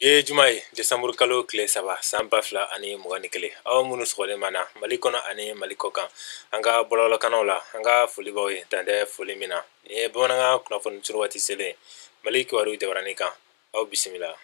Juma ye Desanburu kalo tile 3 san 2021 aw minnu sɔgɔlen mana Mali kɔnɔ ani Mali kɔkan an ka bɔlɔlɔkannaw la an ka foli b'aw ye dan tɛ foli min na ni ye bamanankan kunnafoni suru waati selen Mali kibaruw jabarani kan aw bisimila.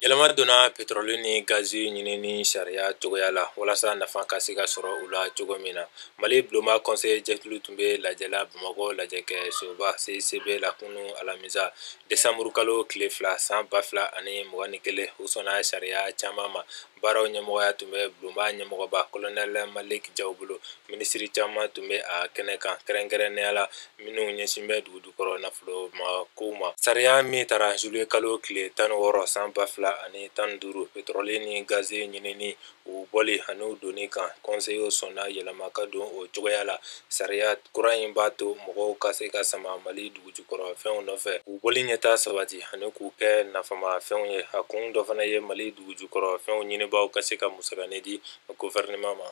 Yɛlɛma donna petroli ni gazi ɲinini sariya cogoya la walasa nafa ka se ka sɔrɔ u la cogo min na. Mali Buloma Conseil jɛkulu tun bɛ lajɛla Bamakɔ lajɛkɛ soba CICB la kunu alamisa Desanburu kalo tile 2 san 2021 u sɔnna sariya caman ma. Baaraw ɲɛmɔgɔya tun bɛ Buloma ɲɛmɔgɔba Colonel Malik Jaw bolo. Minisiri caman tun bɛ a kɛnɛ kan kɛrɛnkɛrɛnnenya la minnu ɲɛsin bɛ dugukɔrɔ nafolo ma kow ma. Sariya min taara juillet kalo tile 16 san 2015 petroli ni gazi ɲinini u bɔli ani u donni kan conseil sɔnna yɛlɛma ka don o cogoya la. Sariya kura in b'a to mɔgɔw ka se ka sama Mali dugujukɔrɔ fɛnw nɔfɛ u bɔli ɲɛta sabati ani k'u kɛ nafama fɛnw ye. A kun dɔ fana ye Mali dugujukɔrɔ fɛnw ɲinibaaw ka se ka musakanin di gouvernement ma.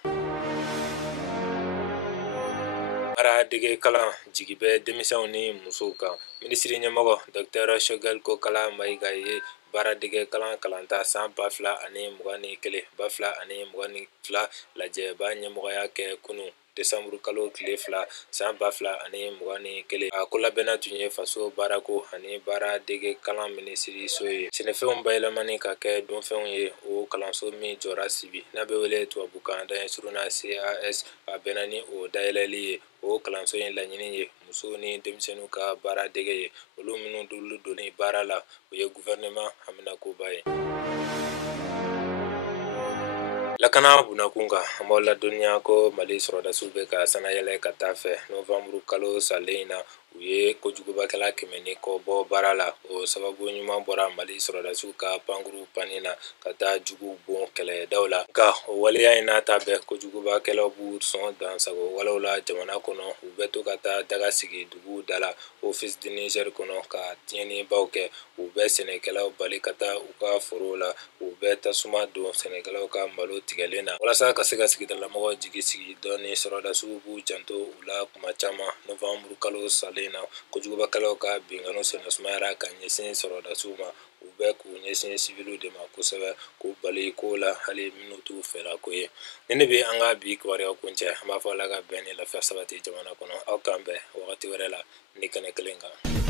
Baara dege kalan jigi bɛ denmisɛnw ni musow kan. Minisiri ɲɛmɔgɔ Dr Choguel Kokala Mayiga ye baara dege kalan kalanta san 2021 2022 lajɛba ɲɛmɔgɔya kɛ kunu Desanburu kalo tile 2 san 2021 a ko labɛnna tun ye faso baarako ani baara dege kalan minisiriso ye. Sɛnɛfɛnw bayɛlɛmani ka kɛ donfɛnw ye o kalanso min jɔra sibi n'a bɛ wele tubabukan dan suruna CAS a bɛnna ni o dayɛlɛli ye. O kalanso in laɲini ye muso ni denmisɛnninw ka baara dege ye olu minnu dulu donni baara la o ye gouvernement haminakoba ye. Lakana bunakun kan an b'aw ladɔnniya ko Mali sɔrɔdasiw bɛ ka sanayɛlɛ ka taa fɛ Novembre kalo salen in na u ye kojugubakɛla 100 ni kɔ bɔ baara la. O sababu ɲuman bɔra Mali sɔrɔdasiw ka pankuru panni na ka taa juguw bon kɛlɛdaw la. Nka o waleya in n'a ta bɛɛ kojugubakɛlaw b'u sɔn dansago walew la jamana kɔnɔ u bɛ to ka taa daga sigi duguw da la Office du Niger kɔnɔ ka tiɲɛnibaw kɛ u bɛ sɛnɛkɛlaw bali ka taa u ka forow la u bɛ tasuma don sɛnɛkɛlaw ka malo tigɛlen na walasa ka se ka sigidalamɔgɔw jigi sigi dɔɔni. Sɔrɔdasiw b'u janto u la kuma caman. Novembre kalo salen na kojugubakɛlaw ka bingani senasumayara ka ɲɛsin sɔrɔdasiw ma u bɛ k'u ɲɛsin civiliw de ma kosɛbɛ k'u bali ko la hali minnu t'u fɛla ko ye. Ni ne bɛ an ka bi kibaruyaw kuncɛ an b'a fɔ Ala ka bɛn ni lafiya sabati jamana kɔnɔ aw k'an bɛn wagati wɛrɛ la ni kɛnɛ kelen kan.